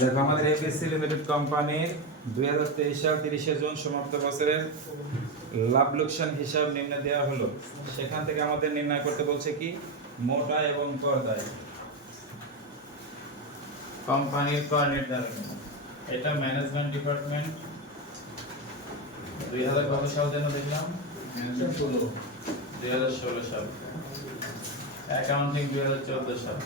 দেখো আমাদের APC limited কোম্পানির 2023 সাল 30 জুন সমাপ্ত বছরের লাভ লোকসান হিসাব নিম্নে দেওয়া হলো। সেখান থেকে আমাদের নির্ণয় করতে বলছে কি মোট আয় এবং কর দায়। কোম্পানির কর নির্ধারণ, এটা ম্যানেজমেন্ট ডিপার্টমেন্ট 2000 কত সাল যেন দেখলাম 2016 সাল, অ্যাকাউন্টিং 2014 সাল।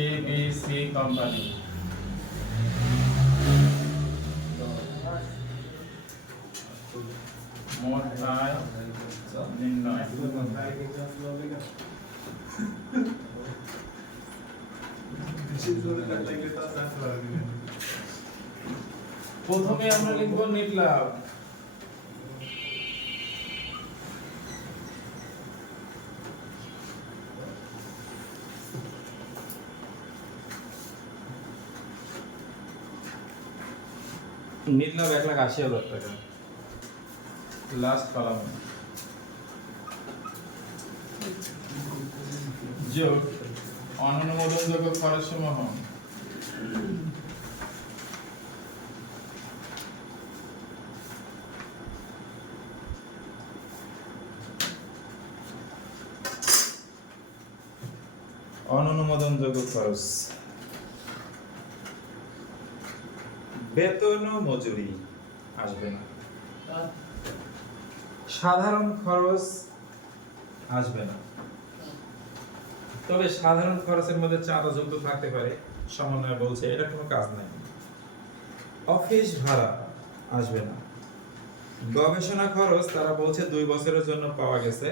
ABC কোম্পানি মোট আয় নির্ণয়। প্রথমে আমরা লিখব নেট লাভ, নেট লাভ 1,80,000 টাকা। লাস্ট কলাম যোগ অনুমোদনযোগ্য খরচ সমূহ অনুমোদনযোগ্য খরচ, বেতন ও মজুরি আসবে না, সাধারণ খরচ আসবে না, তবে সাধারণ খরচের মধ্যে চাঁদা যুক্ত থাকতে পারে। সমন্বয় বলছে এটা কোনো কাজ নাই। অফিস ভাড়া আসবে না। গবেষণা খরচ তারা বলছে 2 বছরের জন্য পাওয়া গেছে,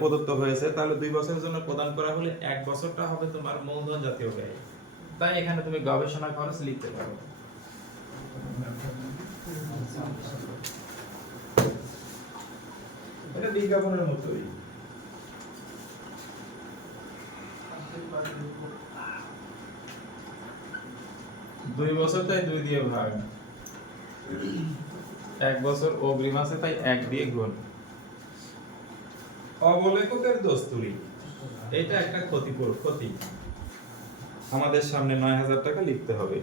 প্রদত্ত হয়েছে, তাহলে 2 বছরের জন্য প্রদান করা হলে 1 বছরটা হবে তোমার মূলধন জাতীয় ব্যয়, তাই এখানে তুমি গবেষণা খরচ লিখতে পারো। এটা বিজ্ঞাপনের মতোই। দুই বছর তাই 2 দিয়ে ভাগ, 1 বছর অগ্রিম আছে তাই 1 দিয়ে গুণ। অবলেখকের দস্তুরি, এটা একটা ক্ষতি, আমাদের সামনে 9,000 টাকা লিখতে হবে।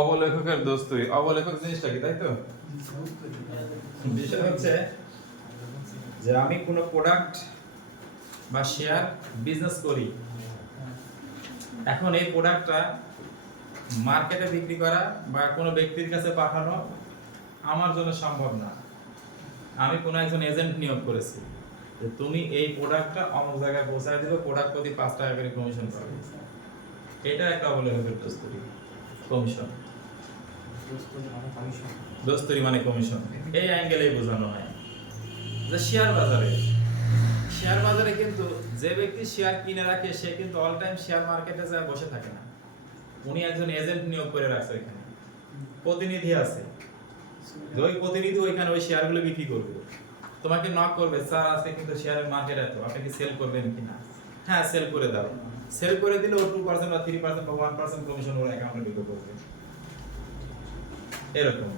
অবলেখকের দস্তুরি, অবলেখক জিনিসটা কি, তাই তো? বিষয় হচ্ছে যে আমি কোনো প্রোডাক্ট বা শেয়ার বিজনেস করি, এখন এই প্রোডাক্টটা মার্কেটে বিক্রি করা বা কোনো ব্যক্তির কাছে পাঠানো আমার জন্য সম্ভব না। আমি কোনো একজন এজেন্ট নিয়োগ করেছি যে তুমি এই প্রোডাক্টটা অমুক জায়গায় পৌঁছায় দিবে, প্রোডাক্ট প্রতি 5 টাকা করে কমিশন পাবে। এটা একটা অবলেখকের দস্তুরি, কমিশন। দস্তুরি মানে কমিশন, এই অ্যাঙ্গেলেই বোঝানো হয়। যে শেয়ার বাজারে কিন্তু যে ব্যক্তি শেয়ার কিনে রাখে সে কিন্তু অল টাইম শেয়ার মার্কেটে যায় বসে থাকে না, উনি একজন এজেন্ট নিয়োগ করে রাখছে, এখানে প্রতিনিধি আছে, ওই প্রতিনিধি ওইখানে ওই শেয়ারগুলো বিক্রি করবে, তোমাকে নক করবে, স্যার আজকে কিন্তু শেয়ারের মার্কেট এত, আপনি কি সেল করবেন কিনা? হ্যাঁ সেল করে দাও। সেল করে দিলে ও 2% বা 3% বা 1% কমিশন ওর অ্যাকাউন্টে ঢুকে পড়বে। এরকম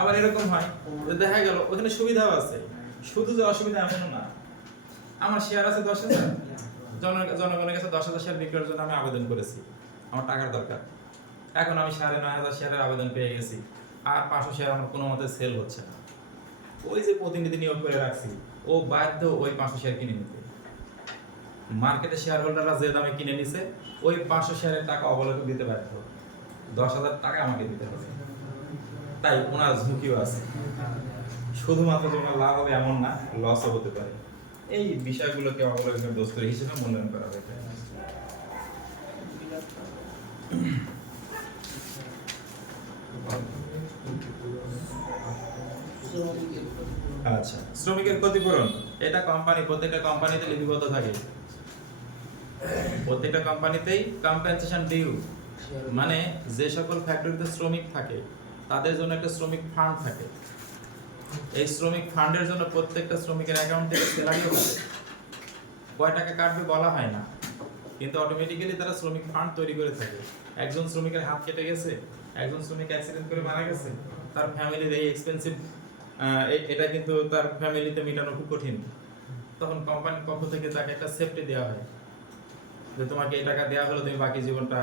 আবার এরকম হয় যে দেখা গেল ওখানে সুবিধাও আছে, শুধু যে অসুবিধা এমন না। আমার শেয়ার আছে 10,000, জনগণের কাছে 10,000 শেয়ার বিক্রির জন্য আমি আবেদন করেছি, আমার টাকার দরকার। এখন আমি 9,500 শেয়ারের আবেদন পেয়ে গেছি, আর 500 শেয়ার আমার কোনো মতে সেল হচ্ছে না। ওই যে প্রতিনিধি নিয়োগ করে রাখছি ও বাধ্য ওই 500 শেয়ার কিনে নিতে। মার্কেটে শেয়ার হোল্ডাররা যে দামে কিনে নিছে ওই 500 শেয়ারের টাকা অবলেখক দিতে বাধ্য, 10,000 টাকা আমাকে দিতে হবে। তাই ওনার ঝুঁকিও আছে, শুধুমাত্র তোমার লাভ হবে এমন না, লসও হতে পারে। এই বিষয়গুলোকে অবলেখকের দস্তুরি হিসেবে মূল্যায়ন করা হবে। আচ্ছা, শ্রমিকের ক্ষতিপূরণ, এটা কোম্পানি, প্রত্যেকটা কোম্পানিতে লিপিবদ্ধ থাকে। প্রত্যেকটা কোম্পানিতেই কম্পেনসেশন ডিউ, মানে যে সকল ফ্যাক্টরিতে শ্রমিক থাকে তাদের জন্য একটা শ্রমিক ফান্ড থাকে। এই শ্রমিক ফান্ডের জন্য প্রত্যেকটা শ্রমিকের অ্যাকাউন্ট থেকে স্যালারিও কাটে, কয় টাকা কাটবে বলা হয় না, কিন্তু অটোমেটিক্যালি তারা শ্রমিক ফান্ড তৈরি করে থাকে। একজন শ্রমিকের হাত কেটে গেছে, একজন শ্রমিক অ্যাক্সিডেন্ট করে মারা গেছে, তার ফ্যামিলির এই এক্সপেন্সিভ এটা কিন্তু তার ফ্যামিলিতে মেটানো খুব কঠিন, তখন কোম্পানির পক্ষ থেকে তাকে একটা সেফটি দেওয়া হয় যে তোমাকে এই টাকা দেওয়া হলো, তুমি বাকি জীবনটা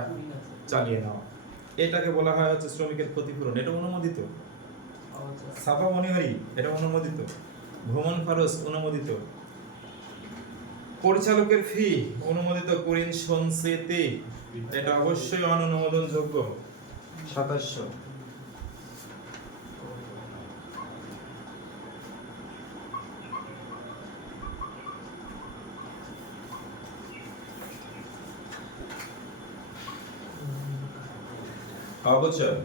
চালিয়ে নাও। এটাকে বলা হয় হচ্ছে শ্রমিকের ক্ষতিপূরণ। এটা অনুমোদিত। ছাপা মনিহারি এটা অনুমোদিত। ভ্রমণ খরচ অনুমোদিত। পরিচালকের ফি অনুমোদিত। কুরিন সঞ্চিতি এটা অবশ্যই অনুমোদনযোগ্য। 2700। অবচয়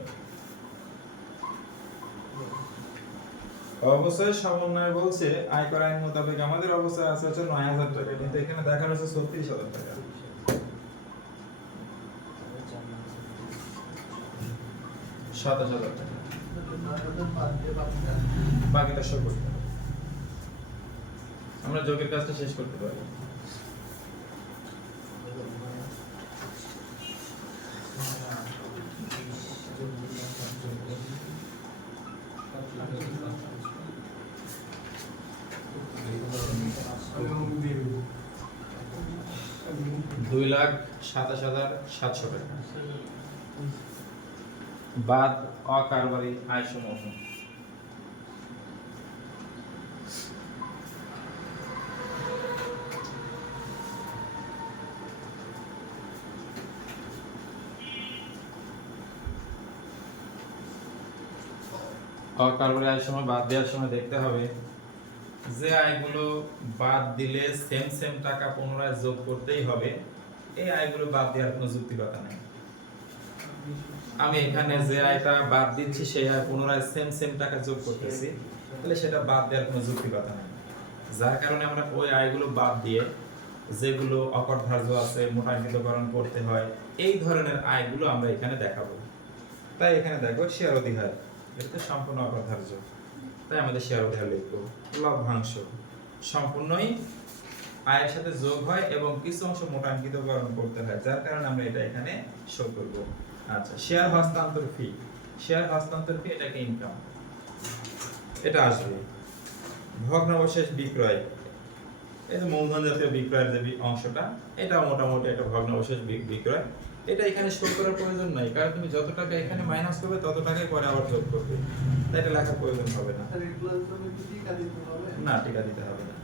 অবশ্যই সমন্বয় বলছে আয়কর আইন মোতাবেক আমাদের অবস্থা আছে হচ্ছে 9000 টাকা, কিন্তু এখানে দেখানো হচ্ছে 36000 টাকা। 27000 টাকা বাকিটা শো করতে হবে। আমরা যোগের কাজটা শেষ করতে পারি। দুই লাখ 27,700 টাকা বাদ অকারবারি আয় সমূহ। অকারবারি আয় সময় বাদ দেওয়ার সময় দেখতে হবে যে আয়গুলো বাদ দিলে সেম টাকা পুনরায় যোগ করতেই হবে, এই আয়গুলো বাদ দেওয়ার কোনো যৌক্তিকতা নেই। আমি এখানে যে আয়টা বাদ দিচ্ছি সেই আয় পুনরায় সেম টাকা যোগ করতেছি, তাহলে সেটা বাদ দেওয়ার কোনো যৌক্তিকতা নেই। যার কারণে আমরা ওই আয়গুলো বাদ দিয়ে যেগুলো অকরধার্য আছে, মোটাঙ্কিতকরণ করতে হয়, এই ধরনের আয়গুলো আমরা এখানে দেখাবো। তাই এখানে দেখো শেয়ার অধিহার, এটা সম্পূর্ণ অকরধার্য, তাই আমাদের শেয়ার অধিহার লিখবো। লভ্যাংশ সম্পূর্ণই আয়ের সাথে যোগ হয় এবং কিছু অংশ মোটাঙ্কিতকরণ করতে হয়, যার কারণে আমরা এটা এখানে শো করব। আচ্ছা, শেয়ার হস্তান্তর ফি, শেয়ার হস্তান্তর ফি এটাকে ইনকাম, এটা আসবে। ভগ্নাবশেষ বিক্রয়, এই যে মূলধন জাতীয় বিক্রয়ের যে অংশটা, এটা মোটামুটি একটা ভগ্নাবশেষ বিক্রয়, এটা এখানে শো করার প্রয়োজন নাই, কারণ তুমি যত টাকা এখানে মাইনাস করবে তত টাকাই পরে আবার যোগ করবে, তাই এটা লেখার প্রয়োজন হবে না। না, টিকা দিতে হবে না।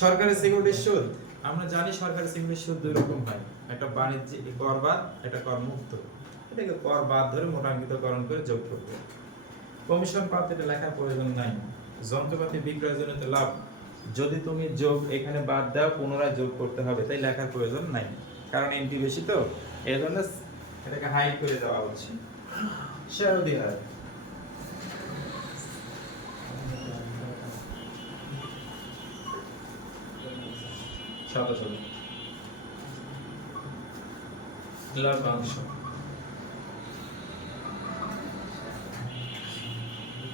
সরকারি সিকিউরিটির সুদ, আমরা জানি সরকারি সিকিউরিটির সুদ দুই রকম হয়, একটা বাণিজ্যিক কর বাদ, একটা কর মুক্ত। এটাকে কর বাদ ধরে মোটাঙ্কিতকরণ করে যোগ করবে। কমিশন পাতে এটা লেখার প্রয়োজন নাই। যন্ত্রপাতি বিক্রয়ের জন্য তো লাভ, যদি তুমি যোগ এখানে বাদ দাও পুনরায় যোগ করতে হবে, তাই লেখার প্রয়োজন নাই, কারণ এন্ট্রি বেশি তো, এই জন্য এটাকে হাইড করে দেওয়া হচ্ছে। শেয়ার অধিহার, লভ্যাংশ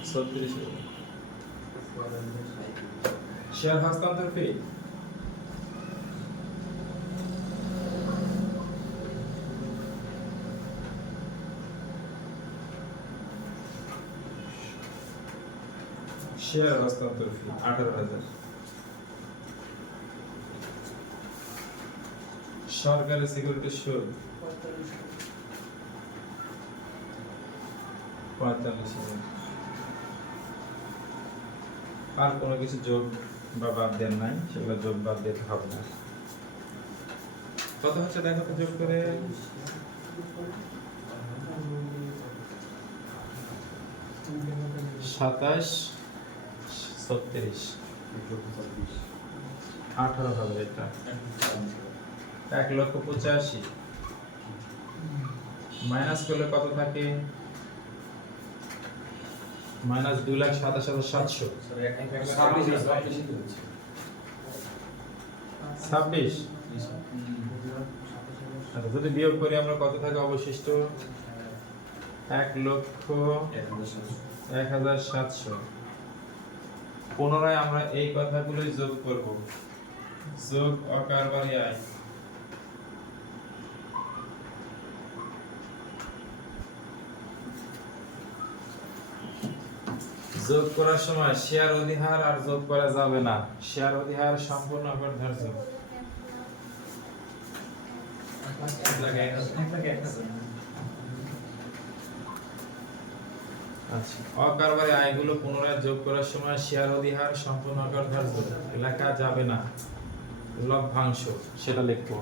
36,000। শেয়ার হস্তান্তর ফি, শেয়ার হস্তান্তর ফি 18,000। সরকারি সিকিউরিটির সুদ 45,000। আর কোনো কিছু যোগ বা বাদ দেন নাই, সেগুলো যোগ বাদ দিতে হবে না। কত হচ্ছে দেখো তো যোগ করে, 27, 36, 18 হবে এটা, 1,85,000 মাইনাস করলে কত থাকে, মাইনাস 2,27,700। 26। আচ্ছা, যদি বিয়োগ করি আমরা কত থাকে অবশিষ্ট, 1,01,700 পুনরায় আমরা এই কথাগুলোই যোগ করব। যোগ অকার বাড়ি আয়। যোগ করার সময় শেয়ার অধিহার আর যোগ করা যাবে না, শেয়ার অধিহার সম্পূর্ণ অকার ধার্য। আচ্ছা, অকারবারি আয়গুলো পুনরায় যোগ করার সময় শেয়ার অধিহার সম্পূর্ণ অকার ধার্য, লেখা যাবে না, লভ্যাংশ সেটা লিখবো।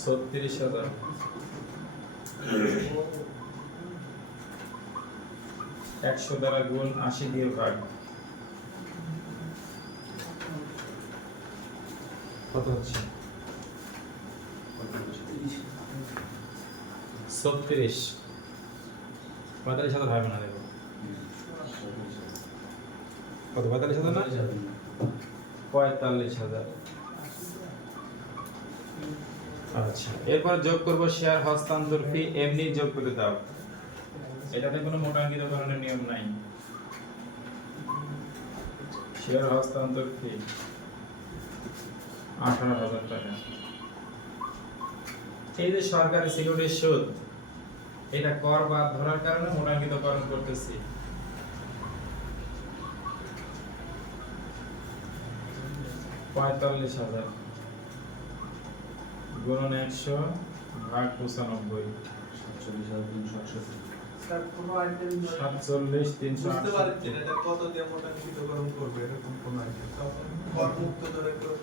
৩৬,০০০ ১০০ দ্বারা গুণ ৮০ দিয়ে ভাগ, কত হচ্ছে? ৩৬। ৪৫,০০০ হবে না, দেখো কত? ৪৫,০০০ না, ৪৫,০০০। আচ্ছা, এরপর যোগ করব শেয়ার হস্তান্তর ফি, এমনি যোগ করে দাও, এটাতে কোনো মোটাঙ্কিতকরণের নিয়ম নাই। শেয়ার হস্তান্তর ফি ১৮,০০০ টাকা। এই যে সরকারি সিকিউরিটির সুদ, এটা কর বাদ ধরার কারণে মোটাঙ্কিতকরণ করতেছি। $৪৫,০০০ গুণন ১০০ ভাগ ৯৫, ৪৭,৩৬৮ এটা কত দিয়ে মোটাঙ্কিতকরণ করবে এরকম কোন আইডিয়া? কর মুক্ত দরে করে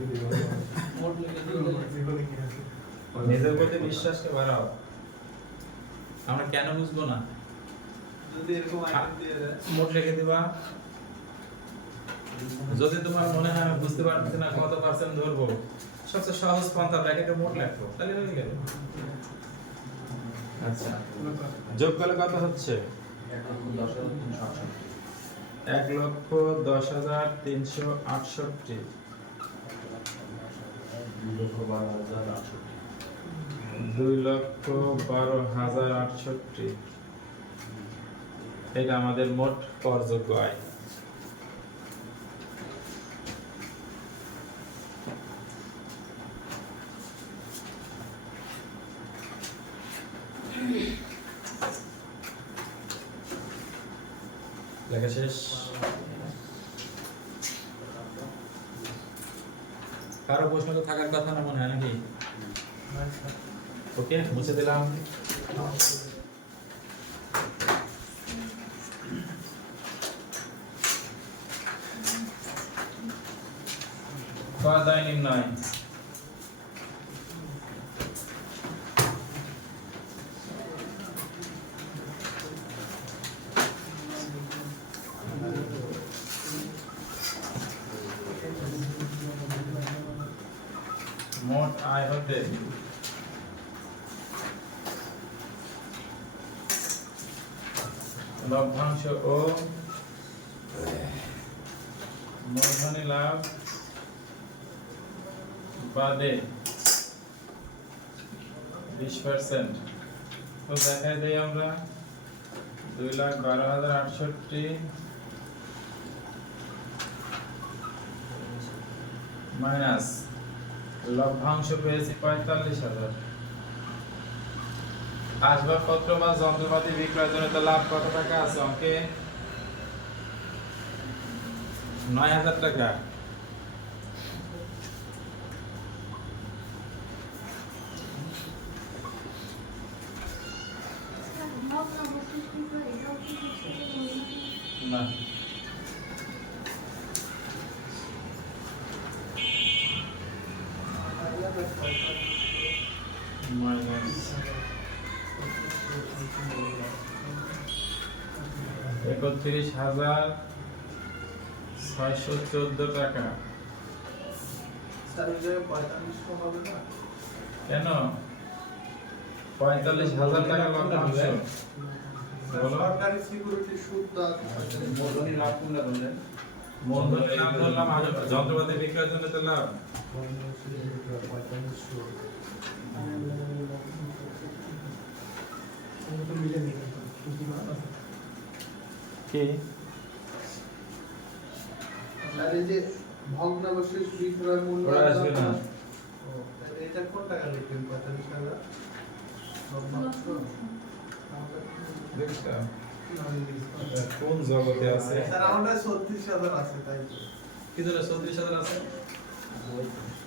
দিলে মোট লিখে দিলে কি আছে? নিজের প্রতি বিশ্বাসকে বাড়াও। আমরা কেন বুঝবো না? যদি এরকম আইটেম দিয়ে দেয় মোট লিখে দিবা। যদি তোমার মনে হয় আমি বুঝতে পারছি না কত পার্সেন্ট ধরবো, সবচেয়ে সহজ পন্থা ব্র্যাকেটে মোট লিখো, তাহলে হয়ে গেল। আচ্ছা, যোগ করলে কত হচ্ছে? ১,১০,৩৬৮ ২,১২,০৬৮। এটা আমাদের মোট করযোগ্য আয়। লেখা শেষ। কারো প্রশ্ন তো থাকার কথা না মনে হয় নাকি? ওকে, মুছে দিলাম। দায় নির্ণয়। মোট আয় হতে লভ্যাংশ ও মূলধনী লাভ বাদে 20%। তো দেখাই দেই আমরা 2,12,068 মাইনাস লভ্যাংশ পেয়েছি 45,000। আসবাবপত্র বা যন্ত্রপাতি বিক্রয়জনিত লাভ কত টাকা আছে অঙ্কে? 9,000 টাকা। না, মাইনাস 31,614 টাকা। স্যার ওই জায়গায় 4500 হবে না? কেন? 45,000 টাকা লভ্যাংশ। সরকারি সিকিউরিটি সুদ মূলধনী লাভ কোনটা বললেন? মূলধনী লাভ ধরলাম, আর যন্ত্রপাতি বিক্রয়ের জন্য তো লাভ। 4500 মিলে নিয়ে কি আর এই যে ভগ্নাবশেষ বিক্রয় মূল্য ওরা আসবে না। ও, তাহলে এটা কত টাকা লিখবেন 45,000 ভগ্নাংশ দেখছো না, কোন জগতে আছে স্যার আমাদের 36,000 আছে তাই তো। কি ধরে 34,000 আছে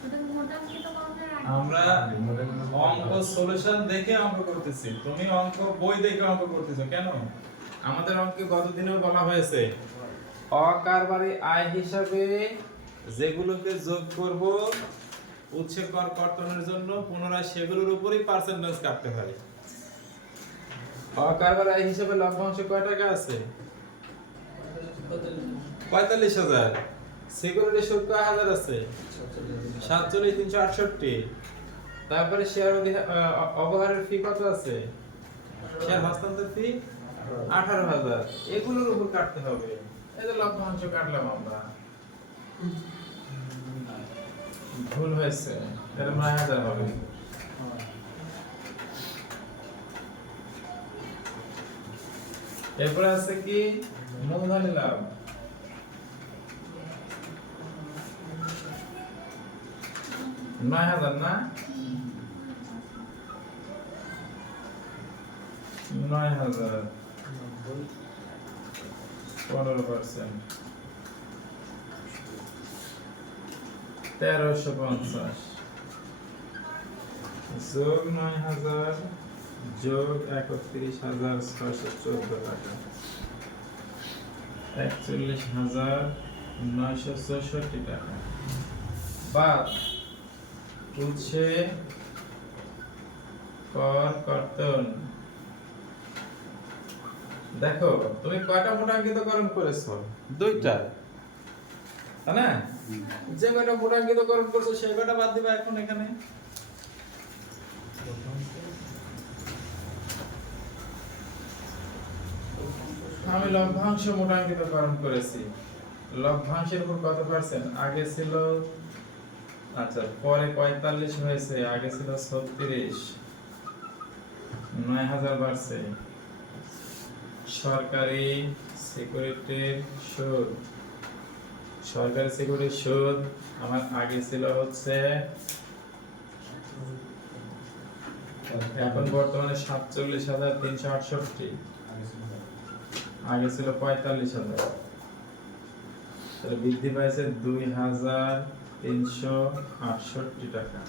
ওটা মোটামুটি কমপ্লিট আমরা অঙ্ক সলিউশন দেখে অঙ্ক করতেছি তুমি অঙ্ক বই দেখে অঙ্ক করতেছো কেন আমাদের অঙ্কে গত দিনেও বলা হয়েছে অকারবারি আয় হিসাবে যেগুলোকে যোগ করব উৎসে কর কর্তনের জন্য পুনরায় সেগুলোর উপরই পার্সেন্টেজ কাটতে হয় অকারবারি আয় হিসাবে লভ্যাংশ কয় টাকা আছে 45,000 সিকিউরিটি সুদ কয় হাজার আছে 47,368 তারপরে শেয়ার অবহারের ফি কত আছে শেয়ার হস্তান্তর ফি 18,000 এগুলোর উপর কাটতে হবে এই যে লভ্যাংশ কাটলাম আমরা ভুল হয়েছে এটা 9,000 হবে এরপরে আছে কি মূলধনী লাভ নয় হাজার না 9,000 15% 1,350 যোগ 9,000 যোগ 31,614 টাকা 41,964 টাকা বাদ উৎসে কর কর্তন দেখো তুমি কয়টা মোটাঙ্কিতকরণ করেছো দুইটা তাই না যে কয়টা মোটাঙ্কিতকরণ করছো সেই কয়টা বাদ দিবা এখন এখানে আমি লভ্যাংশ মোটাঙ্কিতকরণ করেছি লভ্যাংশের উপর কত পার্সেন্ট আগে ছিল আচ্ছা পরে 45 হয়েছে আগে ছিল 36 9,000 বাড়ছে সরকারি সিকিউরিটির সুদ সরকারি সিকিউরিটির সুদ আমার আগে ছিল হচ্ছে এখন বর্তমানে 47,368 আগে ছিল 45,000 তাহলে বৃদ্ধি পাইছে 2,368 টাকা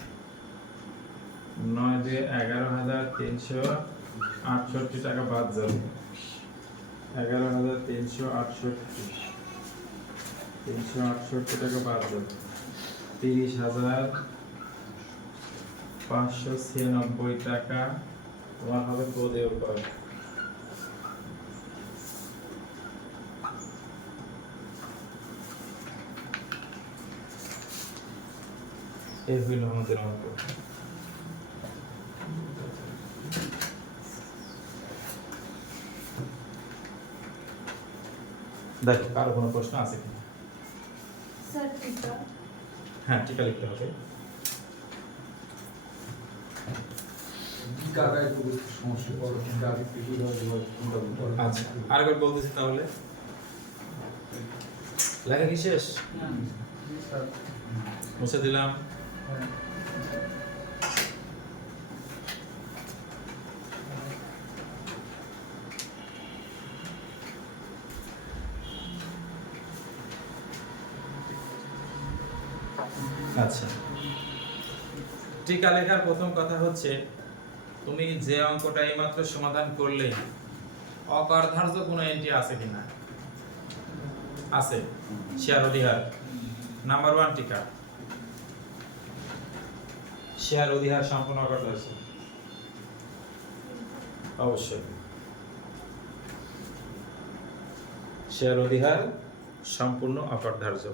9 দিয়ে 11,368 টাকা বাদ যাবে 11,368 টাকা বাদ যাবে 30,596 টাকা তোমার হবে প্রদেয় কর এই হইল আমাদের অঙ্ক দেখো কারো কোনো প্রশ্ন আছে কিনা স্যার টিকা হ্যাঁ টিকা লিখতে হবে কাকায় তো সমস্যা করো কিন্তু আগে থেকে আচ্ছা আরেকবার বলতেছি তাহলে লেখা কি শেষ জি স্যার মুছে দিলাম হ্যাঁ আচ্ছা টিকা লেখার প্রথম কথা হচ্ছে তুমি যে অঙ্কটা এইমাত্র সমাধান করলে অকরধার্য কোনো এন্ট্রি আছে কিনা আছে শেয়ার অধিহার নাম্বার 1 টিকা শেয়ার অধিহার সম্পূর্ণ অকরধার্য অবশ্যই শেয়ার অধিহার সম্পূর্ণ অকরধার্য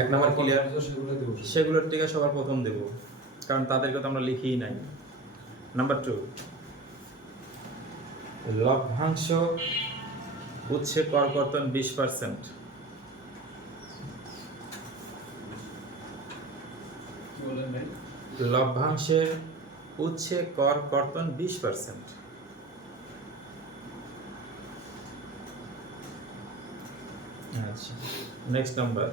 এক নাম্বার ক্লিয়ার সেগুলো দেবো সেগুলোর টিকা সবার প্রথম দেব কারণ তাদেরকে তো আমরা লিখিই নাই নাম্বার 2 লভ্যাংশ উৎসে কর কর্তন 20% কি বলেন ভাই লভ্যাংশের উৎসে কর কর্তন 20%। আচ্ছা, নেক্সট নাম্বার,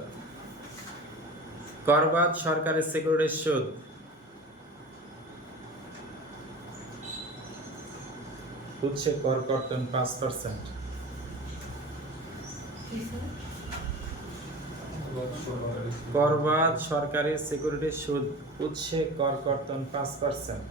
করবাদ সরকারের সিকিউরিটির সুদ উৎসে কর কর্তন 5%। কি স্যার? করবাদ সরকারি সিকিউরিটির সুদ উৎসে কর কর্তন 5%।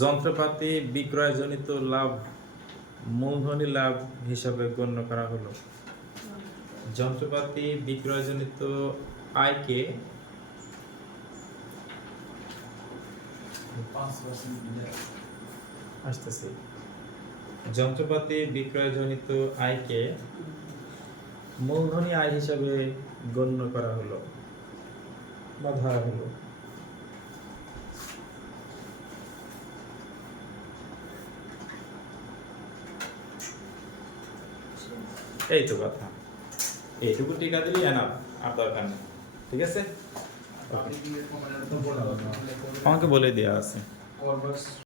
যন্ত্রপাতি বিক্রয়জনিত লাভ মূলধনী লাভ হিসাবে গণ্য করা হলো। যন্ত্রপাতি বিক্রয়জনিত আয়কে 5% আসতেছে, যন্ত্রপাতি বিক্রয়জনিত আয়কে মূলধনী আয় হিসাবে গণ্য করা হলো বা ধরা হলো। এই তো কথা, এইটুকু টিকা দিলেই এনাফ, আর দরকার নেই। ঠিক আছে, আপনি কি কমানোর তো বললাম আমাকে বলে দেওয়া আছে। করবার